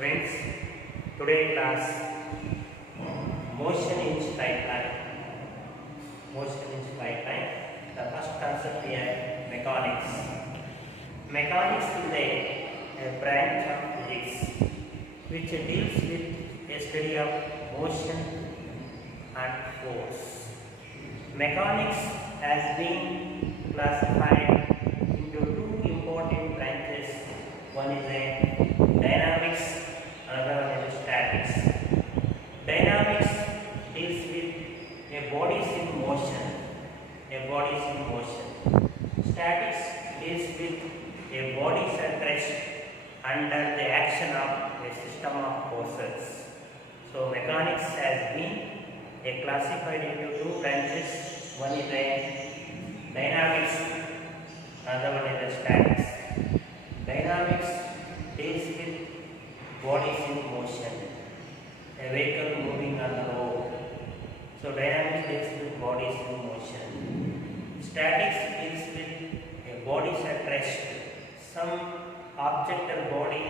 Friends, today class motion in straight line. Motion in straight line. The first concept here mechanics. Mechanics is a branch of physics which deals with a study of motion and force. Mechanics has been classified into two important branches. One is a dynamics, another one is statics. Dynamics deals with a bodies in motion. Statics deals with a bodies at rest under the action of a system of forces. So mechanics has been classified into two branches. One is a dynamics, another one is a statics. Dynamics deals with bodies in motion, a vehicle moving on the road. So dynamics deals with bodies in motion. Statics deals with a bodies at rest, some object or body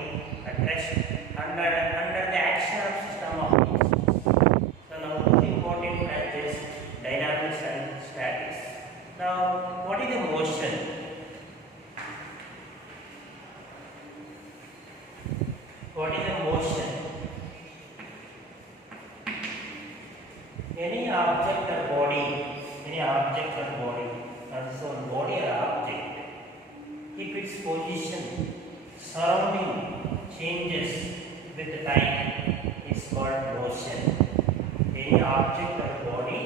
at rest under the action of system of forces. So now two important branches, dynamics and statics. Now what is the motion? What is the motion? Any object or body, so body or object, if its position, surrounding changes with time, is called motion. Any object or body,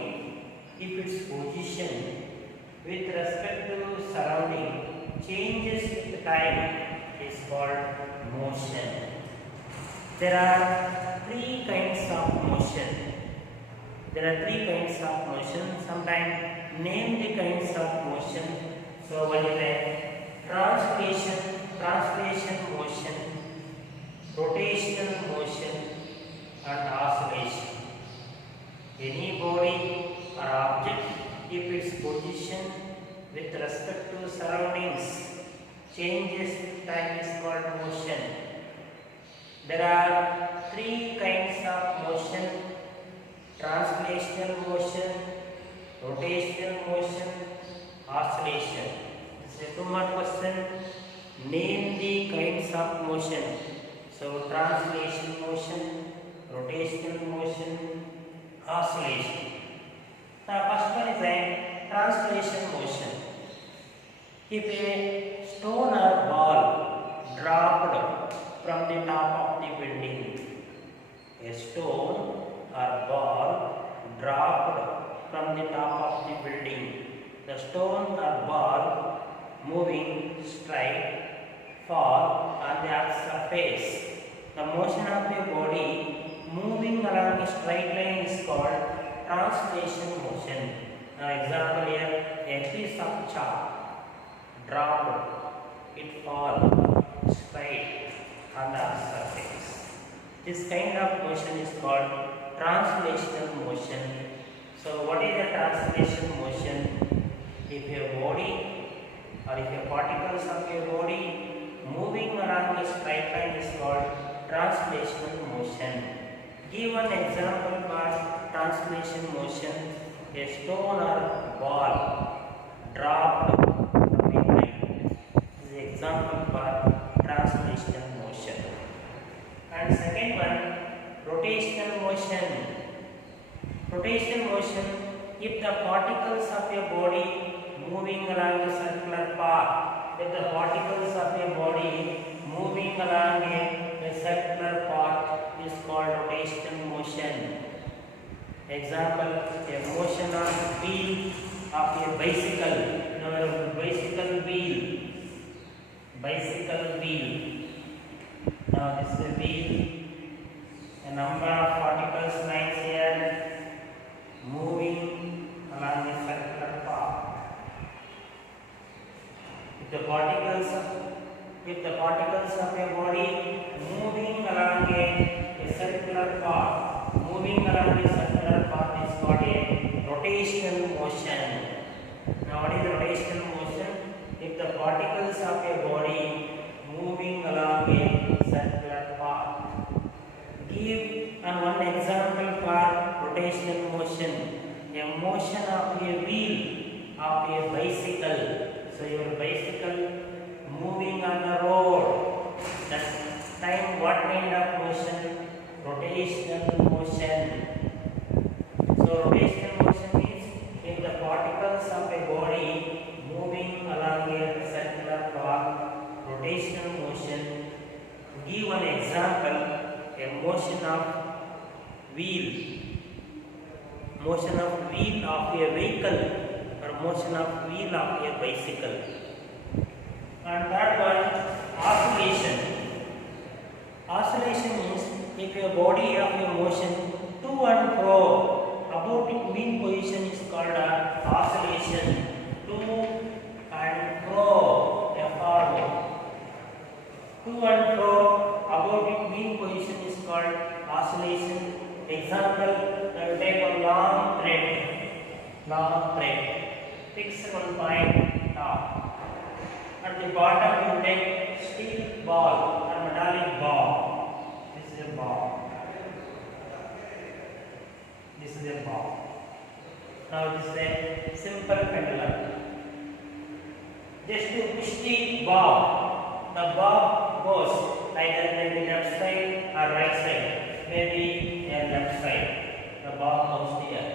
if its position with respect to surrounding changes with time, is called motion. There are three kinds of motion. Sometimes name the kinds of motion. So one is a translation motion, rotational motion, and oscillation. Any body or object, if its position with respect to surroundings changes with time, is called motion. There are three kinds of motion: translational motion, rotational motion, oscillation. This is a 2-mark question. Name the kinds of motion. So translation motion, rotational motion, oscillation. Now first one is a translation motion. If a stone or ball dropped from the top of the building, a stone or ball dropped from the top of the building, the stone or ball moving straight fall on the earth's surface. The motion of a body moving along a straight line is called translation motion. Now example here, a piece of chalk dropped, it fall straight on the earth's surface. This kind of motion is called translational motion. So what is the translation motion? If a body or if a particles of a body moving along a straight line is called translational motion. Give one example for translation motion. A stone or ball dropped from a height. This is an example for translational motion. And second one, rotational motion. Rotational motion, if the particles of a body moving along a circular path, is called rotational motion. Example, a motion of wheel of a bicycle. Bicycle wheel. Now this is a wheel. A number of particles lines here moving along a circular path. If the particles of a body moving along a circular path, is called a rotational motion. Now what is the rotational motion? If the particles of a body moving along a circular path, give one example for rotational motion. A motion of a wheel of a bicycle. So your bicycle moving on the road. That time what kind of motion? Rotational motion. So rotational motion means if the particles of a body moving along a circular path, rotational motion. Give an example, a motion of wheel of a vehicle or motion of wheel of a bicycle. And third one, oscillation. Oscillation means if a body of a motion to and fro about its mean position is called oscillation. To and fro, to and fro about its mean position is called oscillation. Example, I will take a long thread, fix one point top. At the bottom you take steel ball or metallic ball. This is a ball. This is a ball. Now this is a simple pendulum. Just to push the ball goes either maybe left side or right side. Maybe left side. The ball goes here.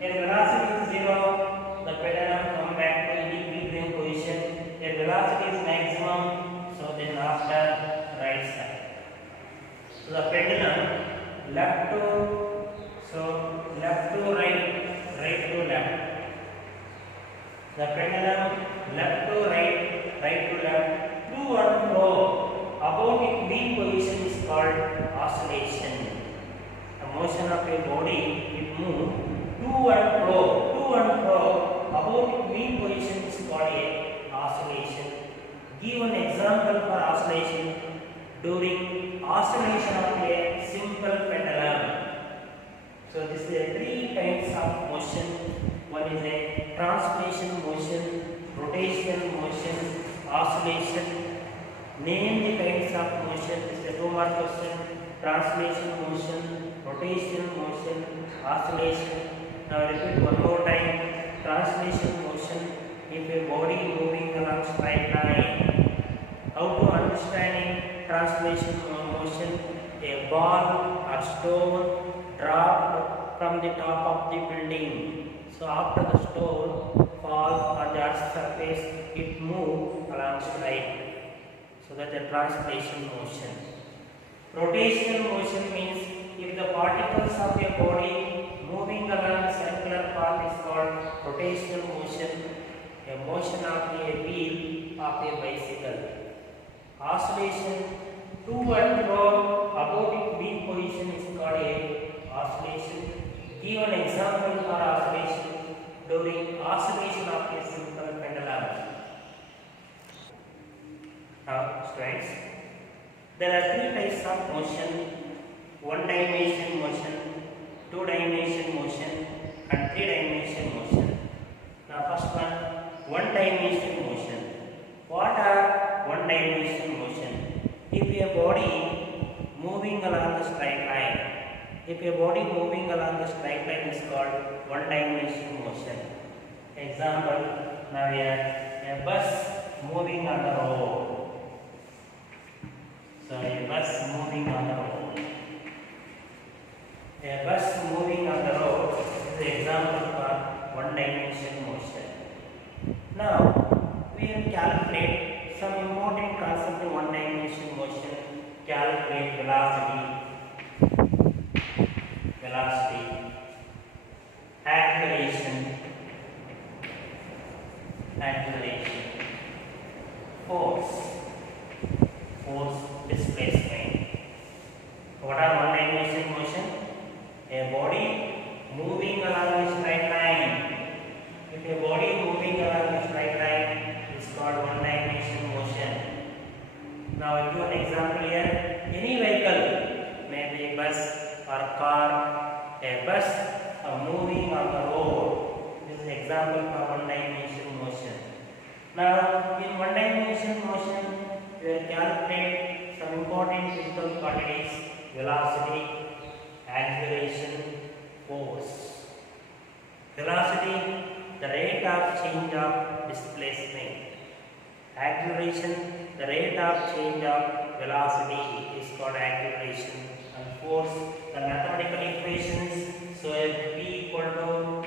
If velocity is 0, the pendulum comes back to equilibrium position. If velocity is maximum, so then after right side. So the pendulum left to right to left. The pendulum left to right to left, to and fro about its mean position is called oscillation. The motion of a body, it moves to and fro about its mean position is called a oscillation. Give an example for oscillation during oscillation of a simple pendulum. So this is three kinds of motion. One is a translation motion, rotational motion, oscillation. Name the kinds of motion. This is a 2-mark question. Translation motion, rotational motion, oscillation. Now repeat one more time. Translation motion. If a body moving along straight line. How to understanding translation motion? A ball or stone dropped from the top of the building. So after the stone falls on the earth's surface, it moves along straight. So that's the translation motion. Rotational motion means if the particles of a body moving along a circular path is called rotational motion. A motion of a wheel of a bicycle. Oscillation to and fro about its mean position is called a oscillation. Give an example for oscillation during oscillation of a simple pendulum. Now, students, there are 3 types of motion: 1-dimension motion, 2-dimension motion, and 3-dimension motion. Now, first one, 1-dimension motion. What are 1-dimension motion? If a body moving along the straight line. If a body moving along the straight line is called 1-dimension motion. Example, now here a bus moving on the road. So a bus moving on the road. A bus moving on the road is the example for 1-dimension motion. Now we will calculate some important concept in 1-dimension motion. Calculate velocity, acceleration, force, displacement. What are 1-dimension motion? A body moving along a straight line. If a body moving along a straight line is called 1-dimension motion. Now I give an example here. Any vehicle, maybe a bus or car, a bus moving on the road. This is an example for 1-dimension motion. Now in 1-dimension motion, we will calculate some important physical quantities: velocity, acceleration, force. Velocity, the rate of change of displacement. Acceleration, the rate of change of velocity is called acceleration. And force, the mathematical equations. So P equal to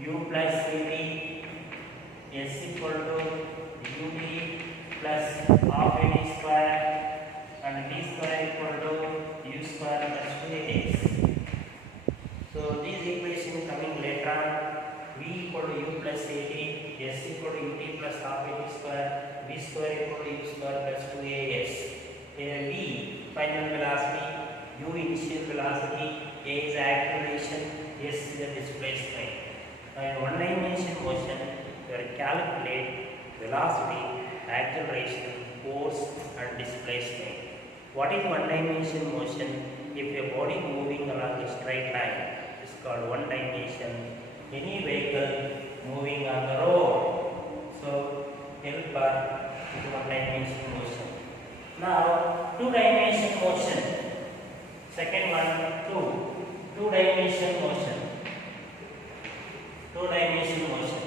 U plus Vt, S equal to Ut plus half Vt square, and V square equal to U square plus 2Ax. So these equations coming later on. V equal to U plus At, S equal to Ut plus half At square, V square equal to U square plus 2As. Here V final velocity, U initial velocity, A is acceleration, S is the displacement. Now in one dimension motion, you will calculate velocity, acceleration, force and displacement. What is one dimension motion? If a body moving along a straight line, it is called one dimension. Any vehicle moving on the road, so L bar is one dimension motion. Now two dimension motion. Second one, two dimension motion. Two dimension motion.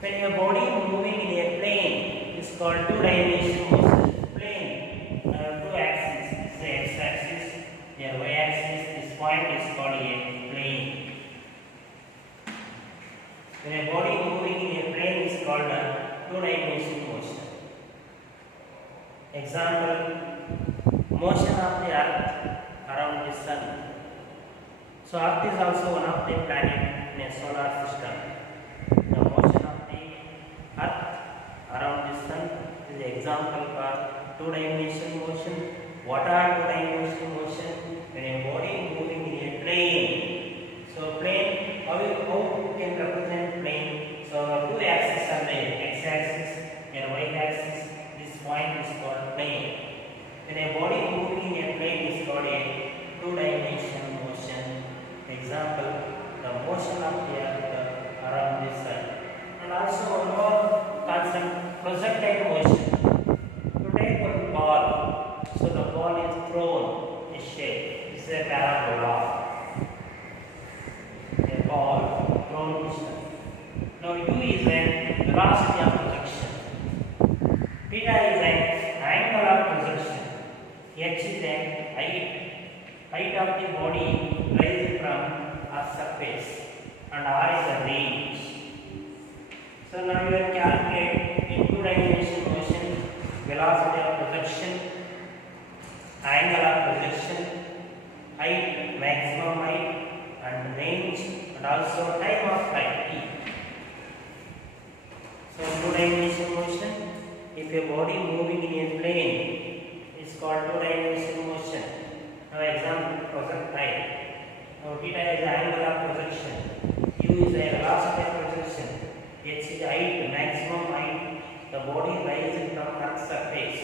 When your body moving in a plane, it is called two dimension motion. Plane, two axes. This is the x axis, your y axis. This point is called a plane. When a body moving in a plane is called a two-dimension motion. Example, motion of the earth around the sun. So earth is also one of the planet in a solar system. The motion of the earth around the sun is the example for two-dimension motion. What are two-dimension motion? When a body moving in a plane. So plane, how you can represent plane? So two axes are there, x axis and y axis. This point is called plane. When a body moving in a plane is called a two-dimension motion. Example, the motion of the earth around the sun. And also one more concept, projectile motion. To take one ball, so the ball is thrown a shape. This is a parabola. Ball thrown motion. Now U is a velocity of projection. Theta is an angle of projection. H is a height of the body rising from a surface, and R is a range. So now you will calculate in two-dimension motion velocity of projection, angle of projection, height, maximum height, and range, and also time of flight t. So two-dimension motion, if a body moving in a plane is called two-dimension motion. Now example, projectile. Now theta is the angle of projection, U is the velocity of projection, H is the height, maximum height, the body rising from Earth's surface,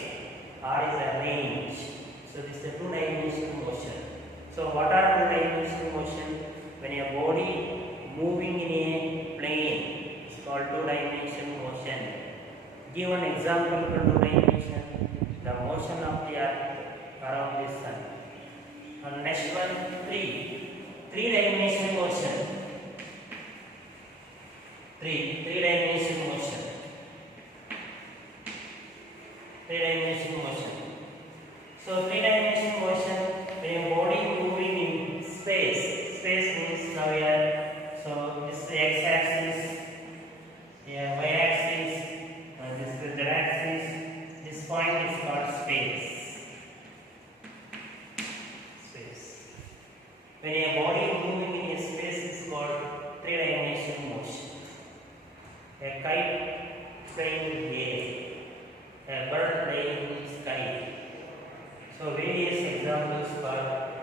R is the range. So this is a two-dimension motion. So what are two-dimension motion? When a body moving in a plane is called two-dimension motion. Give an example for two-dimension, the motion of the earth around the sun. And next one, three-dimension motion. Three-dimension motion. Three-dimension motion. So three-dimension motion, when a body moving in space. Space means now here, so this is the x-axis, here y-axis, and this is the z-axis. This point is called space. When a body moving in a space is called three-dimension motion. A kite flying in the air, a bird flying in the sky. So various examples for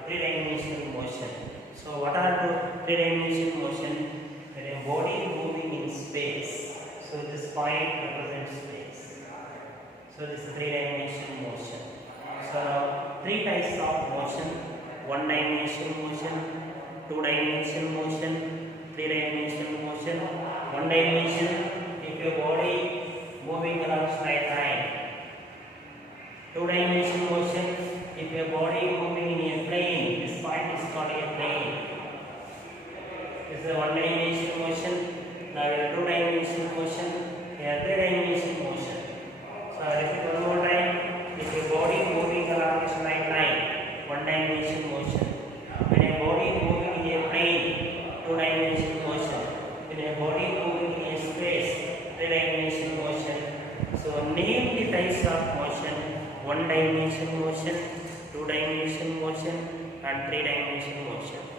three-dimension motion. So what are the three-dimension motion? When a body moving in space. So this point represents space. So this is three-dimension motion. So three types of motion: one-dimension motion, two-dimension motion, three-dimension motion. One dimension, if your body moving along straight line. Two-dimension motion, if your body moving in a plane. This point is repeat one more time. If a body moving along a straight line, one dimension motion. When a body moving in a plane, two dimension motion. When a body moving in a space, three dimension motion. So name the types of motion: one dimension motion, two dimension motion, and three dimension motion.